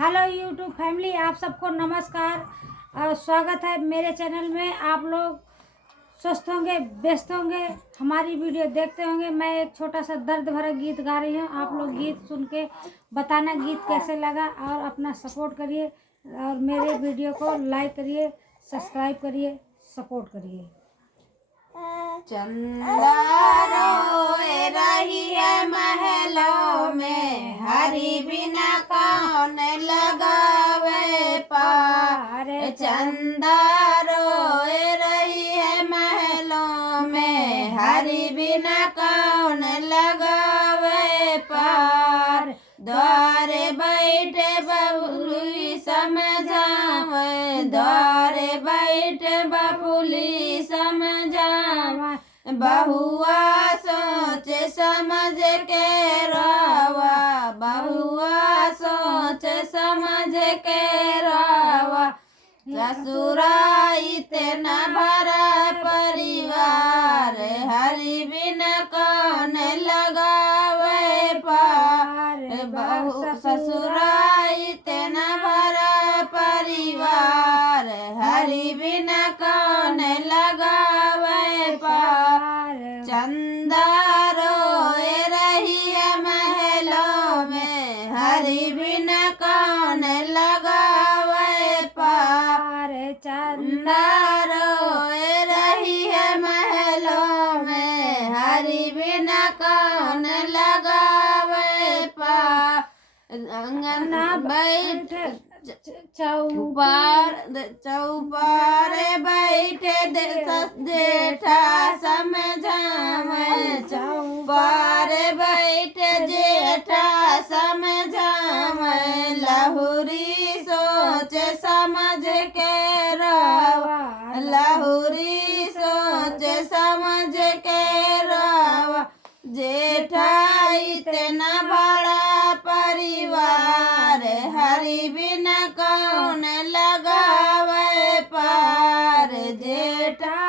Hello YouTube family, आप सबको नमस्कार और स्वागत है मेरे चैनल में। आप लोग स्वस्थ होंगे, व्यस्त होंगे, हमारी वीडियो देखते होंगे। मैं एक छोटा सा दर्द भरा गीत गा रही हूँ। आप लोग गीत सुन के बताना गीत कैसे लगा और अपना सपोर्ट करिए और मेरे वीडियो को लाइक करिए, सब्सक्राइब करिए, सपोर्ट करिए। चंदा रोए रही है महलों में, हरि बिना कौन लगावे पार। चंदा रोए रही है महलों में, हरि बिना कौन लगावे पार। द्वारे बैठे बबुली समझावे, द्वारे बैठे बबुली समझावे। बहुआ सोच समझ के रावा, बहुआ सोच समझ के रावा। ससुरा इतना भरा परिवार, हरि बिन कौन लगावे पार। ससुरा इतना भरा परिवार, हरि बिन कौन लगावे पार। चंदा रोए रही है महलों में, हरि बिन कौन लगावे पार। चंदा रोए रही है महलों में, हरि बिन कौन लगावे पार। अंगना बैठ चौपारे बैठे जेठा समझावे, चौपारे बैठे जेठा समझावे। लहुरी सोच समझ के रावा, लहुरी सोच समझ के रावा। जेठा इतना बड़ा परिवार, हरि बिन कौन लगावे पार। जेठा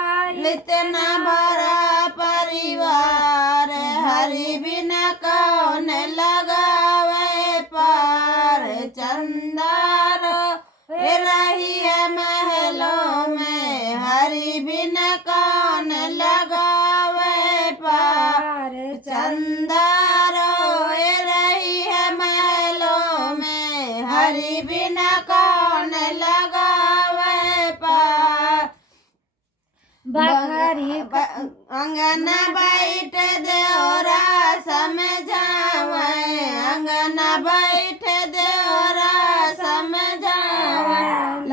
इतना बड़ा परिवार, हरि बिन कौन लगावे पार। चंदा रोए रही है महलों में, हरि बिन कौन लगावे पार। चंदा रोए रही है महलों में, हरि बिन कौन लगावे पार। अंगना बैठ देवरा समझावे, अंगना बैठ देवरा समझावे।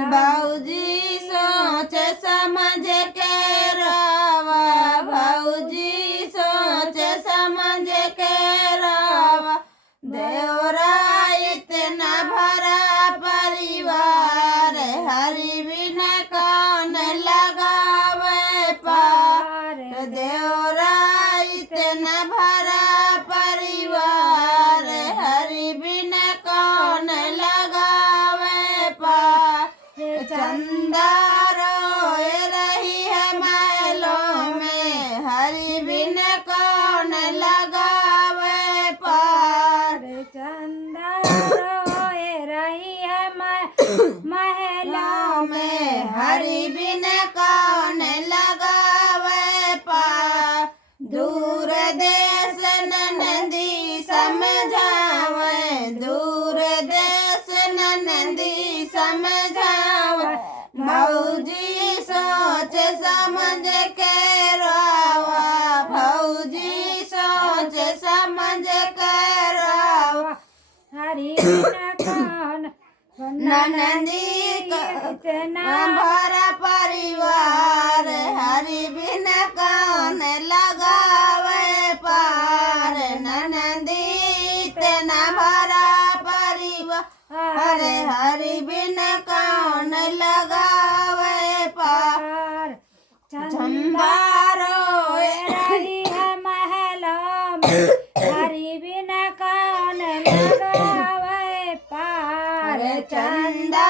भौजी सोच समझ के रावा, भौजी सोच समझ के रावा। देवरा इतना भरा परिवार, हरि बिन कौन लगावे पार। देवरा इतना भरा परिवार, हरि बिन कौन लगावे पार। चंदा रोए रही है महलों में, हरि बिन कौन लगावे पार। चंदा रोए रही है महलों में, हरि बिन कौन लगावे पार। दूर देश ननदी समझावे, दूर देश ननदी समझावे। भौजी सोच समझ के रावा, भौजी सोच समझ के रावा। हरि बिन कौन ननदी भरा परिवार, हरि बिन कौन लगावे पार। ननदी इतना भरा परिवार, हरि बिन कौन लगावे पार। चंदा रोए रही है महलों में, हरि बिन कौन लगावे पार। चंदा